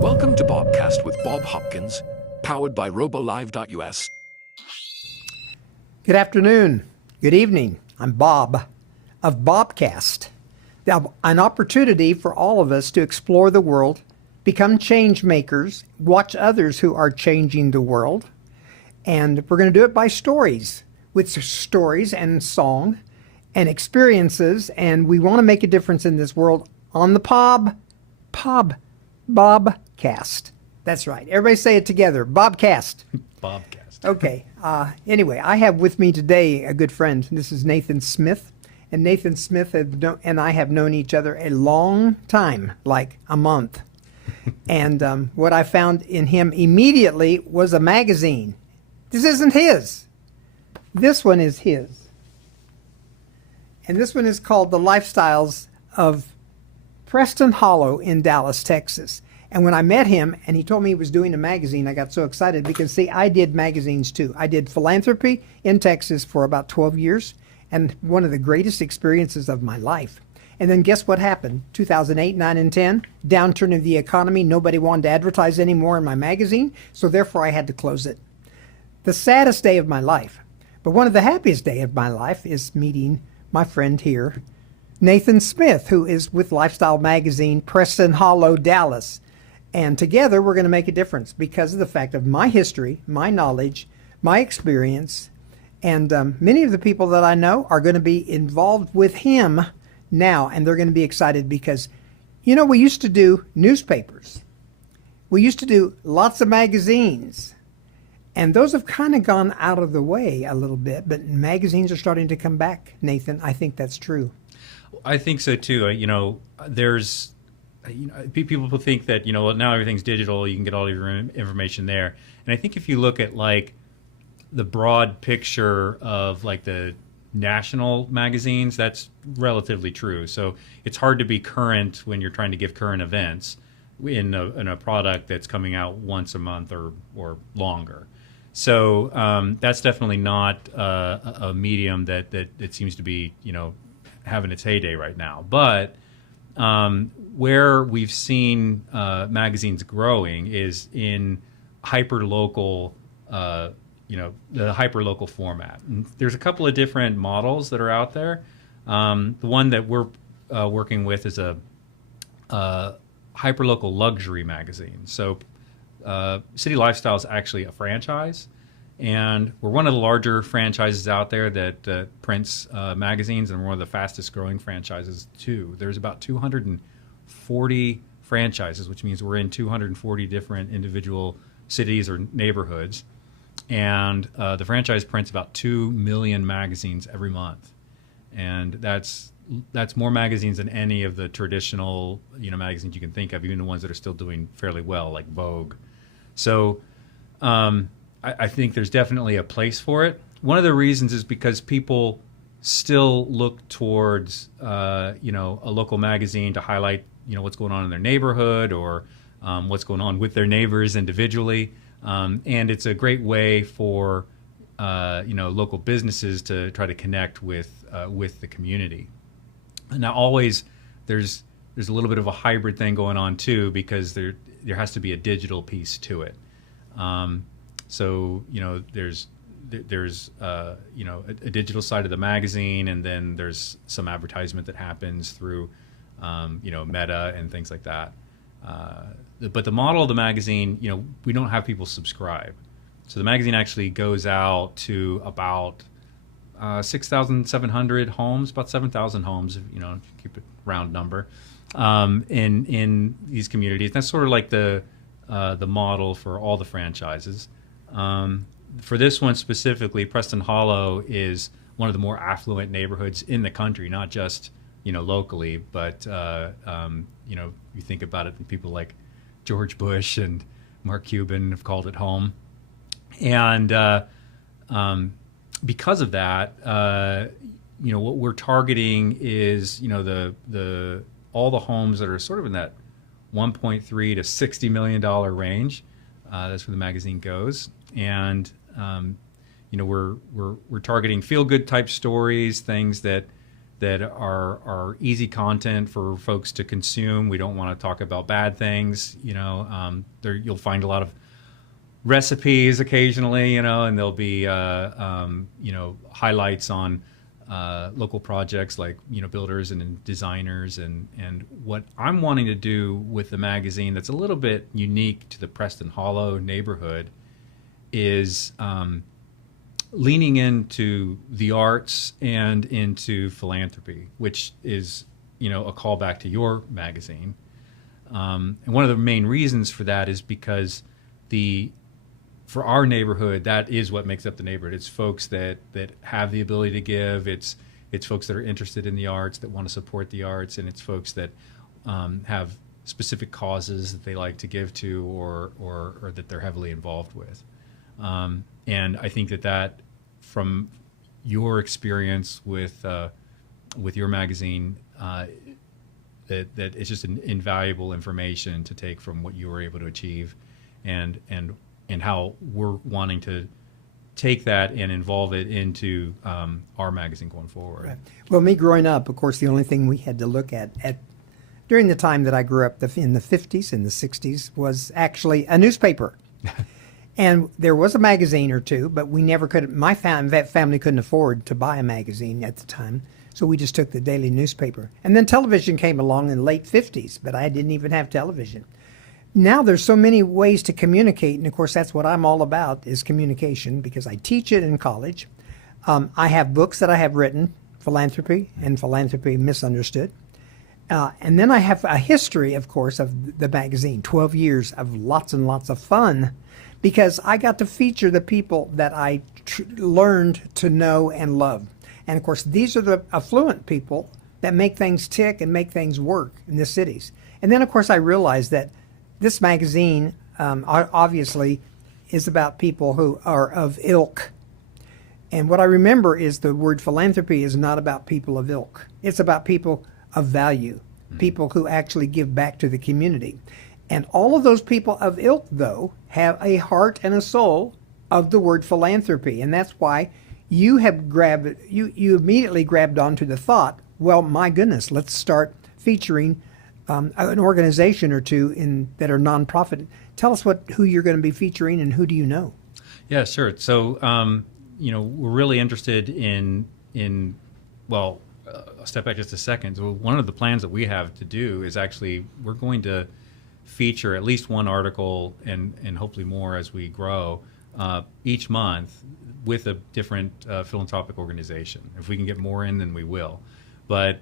Welcome to BobCast with Bob Hopkins, powered by robolive.us. Good afternoon. Good evening. I'm Bob of BobCast. Now, an opportunity for all of us to explore the world, become change makers, watch others who are changing the world. And we're going to do it by stories, with stories and song and experiences. And we want to make a difference in this world on the BobCast. That's right. Everybody say it together. BobCast. BobCast. Okay. Anyway, I have with me today a good friend. This is Nathan Smith. And Nathan Smith and I have known each other a long time, like a month. And what I found in him immediately was a magazine. This isn't his. This one is his. And this one is called The Lifestyles of Preston Hollow in Dallas, Texas. And when I met him and he told me he was doing a magazine, I got so excited because, see, I did magazines too. I did philanthropy in Texas for about 12 years and one of the greatest experiences of my life. And then guess what happened? 2008, 9, and 10, downturn of the economy. Nobody wanted to advertise anymore in my magazine, so therefore I had to close it. The saddest day of my life. But one of the happiest days of my life is meeting my friend here, Nathan Smith, who is with Lifestyle Magazine, Preston Hollow, Dallas. And together we're going to make a difference because of the fact of my history, my knowledge, my experience, and many of the people that I know are going to be involved with him now, and they're going to be excited because, you know, we used to do newspapers. We used to do lots of magazines, and those have kind of gone out of the way a little bit, but magazines are starting to come back, Nathan. I think that's true. I think so too. There's, people think that, now everything's digital, you can get all your information there. And I think if you look at like the broad picture of like the national magazines, that's relatively true. So it's hard to be current when you're trying to give current events in a product that's coming out once a month or longer. So that's definitely not a medium that seems to be, having its heyday right now. But where we've seen magazines growing is in hyper-local the hyper-local format. And there's a couple of different models that are out there. The one that we're working with is a hyper-local luxury magazine. So City Lifestyle is actually a franchise, and we're one of the larger franchises out there that prints magazines, and we're one of the fastest-growing franchises, too. There's about 240 franchises, which means we're in 240 different individual cities or neighborhoods. And the franchise prints about 2 million magazines every month, and that's more magazines than any of the traditional magazines you can think of, even the ones that are still doing fairly well, like Vogue. So I think there's definitely a place for it. One of the reasons is because people still look towards a local magazine to highlight what's going on in their neighborhood or what's going on with their neighbors individually. And it's a great way for local businesses to try to connect with the community. Now, always there's a little bit of a hybrid thing going on too, because there has to be a digital piece to it. So there's a digital side of the magazine, and then there's some advertisement that happens through Meta and things like that. But the model of the magazine, we don't have people subscribe. So the magazine actually goes out to about 6,700 homes, about 7,000 homes, keep it round number, in these communities. That's sort of like the model for all the franchises. For this one specifically, Preston Hollow is one of the more affluent neighborhoods in the country, not just locally, but you think about it, and people like George Bush and Mark Cuban have called it home. And because of that, what we're targeting is all the homes that are sort of in that $1.3 to $60 million range. That's where the magazine goes, and we're targeting feel-good type stories, things that that are easy content for folks to consume. We don't want to talk about bad things. There you'll find a lot of recipes occasionally, and there'll be highlights on local projects like builders and designers, and what I'm wanting to do with the magazine that's a little bit unique to the Preston Hollow neighborhood is leaning into the arts and into philanthropy, which is a callback to your magazine. And one of the main reasons for that is because for our neighborhood, that is what makes up the neighborhood. It's folks that have the ability to give. It's folks that are interested in the arts, that want to support the arts, and it's folks that have specific causes that they like to give to, or that they're heavily involved with. And I think that from your experience with your magazine, that it's just an invaluable information to take from what you were able to achieve, and how we're wanting to take that and involve it into our magazine going forward. Right. Well, me growing up, of course, the only thing we had to look at during the time that I grew up in the 50s and the 60s was actually a newspaper. And there was a magazine or two, but we never could. My family couldn't afford to buy a magazine at the time, so we just took the daily newspaper. And then television came along in the late 50s, but I didn't even have television. Now there's so many ways to communicate, and of course that's what I'm all about, is communication, because I teach it in college. I have books that I have written, Philanthropy and Philanthropy Misunderstood. And then I have a history, of course, of the magazine, 12 years of lots and lots of fun, because I got to feature the people that I learned to know and love. And of course, these are the affluent people that make things tick and make things work in the cities. And then, of course, I realized that this magazine obviously is about people who are of ilk. And what I remember is the word philanthropy is not about people of ilk. It's about people of value, people who actually give back to the community. And all of those people of ilk, though, have a heart and a soul of the word philanthropy. And that's why you immediately grabbed onto the thought, well, my goodness, let's start featuring an organization or two that are non-profit. Tell us who you're going to be featuring and who do you know? Yeah, sure. So, we're really interested in I'll step back just a second. So one of the plans that we have to do is actually we're going to feature at least one article and hopefully more as we grow each month with a different philanthropic organization. If we can get more in, then we will. But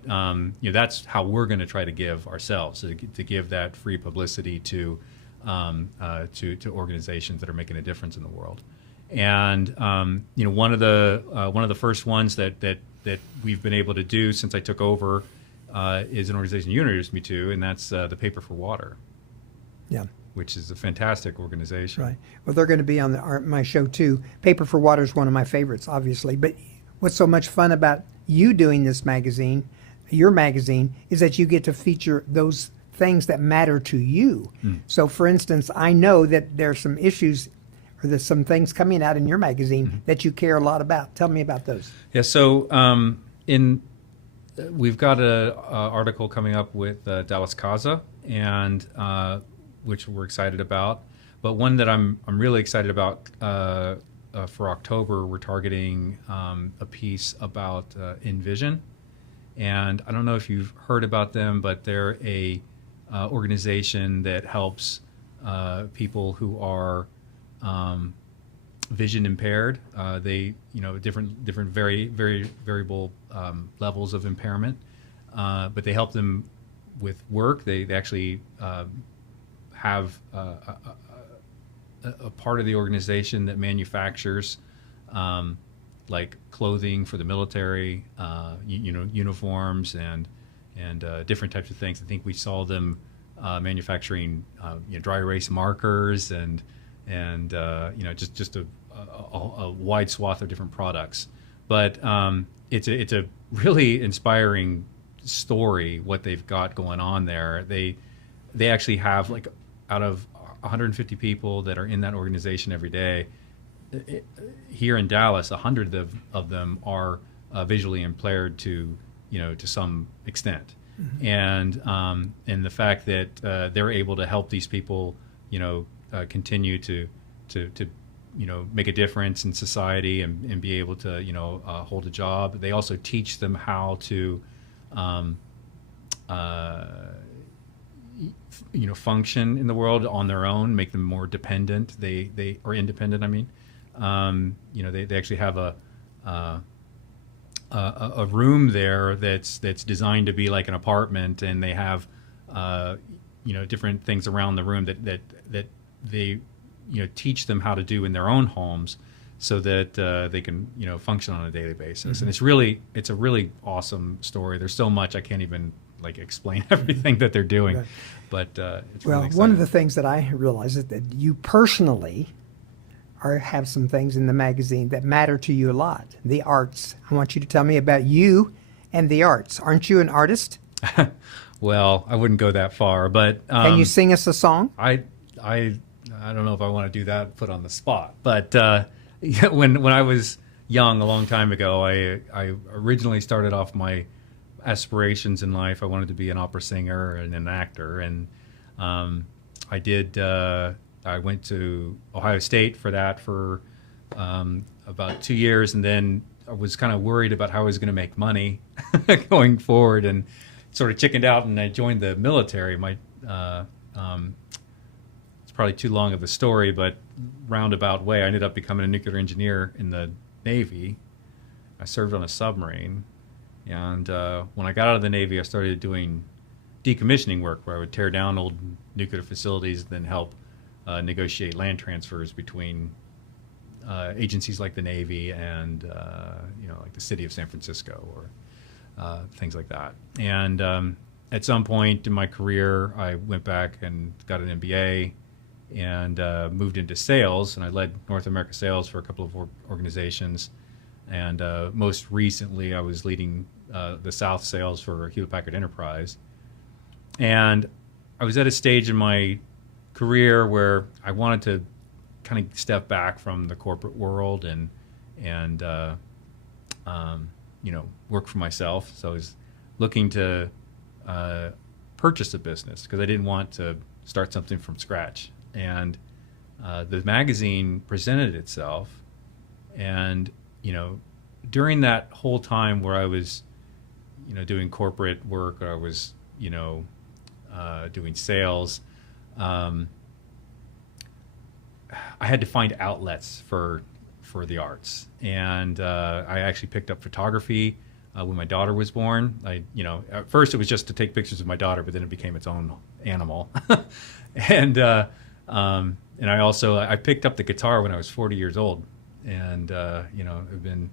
that's how we're going to try to give ourselves, to give that free publicity to organizations that are making a difference in the world. And one of the first ones that we've been able to do since I took over is an organization you introduced me to, and that's the Paper for Water. Yeah. Which is a fantastic organization. Right. Well, they're going to be on my show too. Paper for Water is one of my favorites, obviously. But what's so much fun about you doing this magazine, your magazine, is that you get to feature those things that matter to you. So, for instance, I know that there's some issues or there's some things coming out in your magazine that you care a lot about. Tell me about those. Yeah. So, we've got an article coming up with Dallas Casa, and which we're excited about. But one that I'm really excited about for October, we're targeting a piece about Envision. And I don't know if you've heard about them, but they're a organization that helps people who are vision impaired. They, different very, very variable levels of impairment, but they help them with work. They actually have a part of the organization that manufactures like clothing for the military, uniforms and different types of things. I think we saw them manufacturing dry erase markers and just a wide swath of different products. But it's a really inspiring story what they've got going on there. They actually have, like, out of 150 people that are in that organization every day, here in Dallas, 100 of them are visually impaired to to some extent. And the fact that they're able to help these people, continue to make a difference in society and be able to, hold a job. They also teach them how to, function in the world on their own, make them more dependent. They are independent. I mean, they actually have a room there that's designed to be like an apartment, and they have different things around the room that they teach them how to do in their own homes, so that they can function on a daily basis. And it's a really awesome story. There's so much I can't even explain everything that they're doing, Right. but it's Well, really exciting. one of the things that I realize is that you personally have some things in the magazine that matter to you a lot. The arts. I want you to tell me about you and the arts. Aren't you an artist? Well, I wouldn't go that far, but Can you sing us a song? I don't know if I want to do that, put on the spot. But when I was young, a long time ago, I originally started off my aspirations in life. I wanted to be an opera singer and an actor, and I did. I went to Ohio State for that for about 2 years, and then I was kind of worried about how I was going to make money going forward, and sort of chickened out, and I joined the military. It's probably too long of a story, but roundabout way, I ended up becoming a nuclear engineer in the Navy. I served on a submarine, and when I got out of the Navy, I started doing decommissioning work, where I would tear down old nuclear facilities and then help negotiate land transfers between agencies like the Navy and like the city of San Francisco or things like that. And at some point in my career, I went back and got an MBA and moved into sales, and I led North America sales for a couple of organizations. And most recently, I was leading the South sales for Hewlett Packard Enterprise. And I was at a stage in my career where I wanted to kind of step back from the corporate world and work for myself. So I was looking to purchase a business because I didn't want to start something from scratch. And the magazine presented itself, and during that whole time where I was doing corporate work, or I was doing sales, I had to find outlets for the arts, and I actually picked up photography when my daughter was born. At first it was just to take pictures of my daughter, but then it became its own animal. And I also picked up the guitar when I was 40 years old, and I've been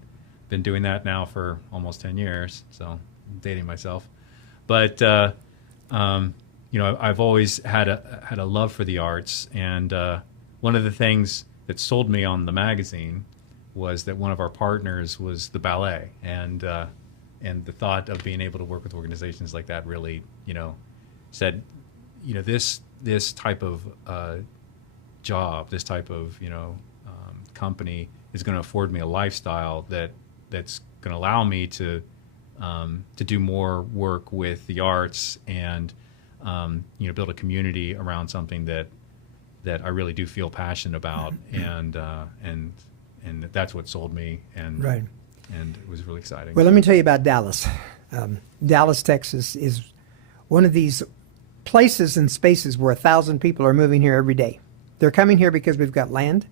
doing that now for almost 10 years. So I'm dating myself, but I've always had a love for the arts, and one of the things that sold me on the magazine was that one of our partners was the ballet, and the thought of being able to work with organizations like that really, said, this type of job, this type of company is going to afford me a lifestyle that's going to allow me to do more work with the arts and build a community around something that I really do feel passionate about, and that's what sold me, and Right. and it was really exciting. Well, let me tell you about Dallas. Dallas, Texas is one of these places and spaces where 1,000 people are moving here every day. They're coming here because we've got land.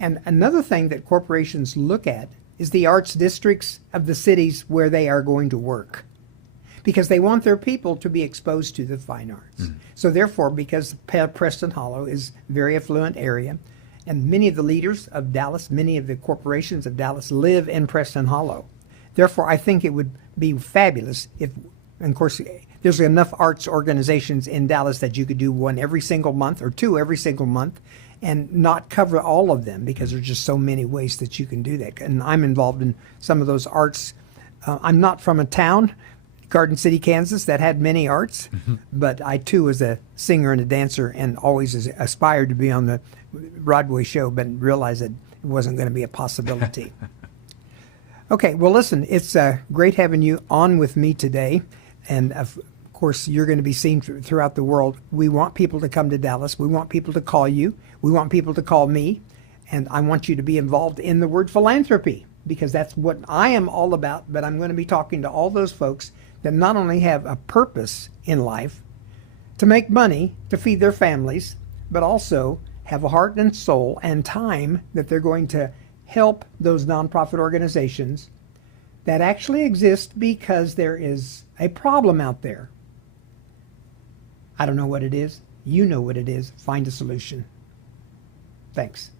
And another thing that corporations look at is the arts districts of the cities where they are going to work, because they want their people to be exposed to the fine arts. So therefore, because Preston Hollow is a very affluent area, and many of the leaders of Dallas, many of the corporations of Dallas live in Preston Hollow. Therefore, I think it would be fabulous if, and of course, there's enough arts organizations in Dallas that you could do one every single month or two every single month and not cover all of them, because there's just so many ways that you can do that. And I'm involved in some of those arts. I'm not from a town, Garden City, Kansas, that had many arts, but I too was a singer and a dancer and always aspired to be on the Broadway show, but realized that it wasn't going to be a possibility. Okay, well, listen, it's great having you on with me today. And of course, you're going to be seen throughout the world. We want people to come to Dallas. We want people to call you. We want people to call me. And I want you to be involved in the word philanthropy, because that's what I am all about. But I'm going to be talking to all those folks that not only have a purpose in life to make money to feed their families, but also have a heart and soul and time that they're going to help those nonprofit organizations that actually exist because there is a problem out there. I don't know what it is. You know what it is. Find a solution. Thanks.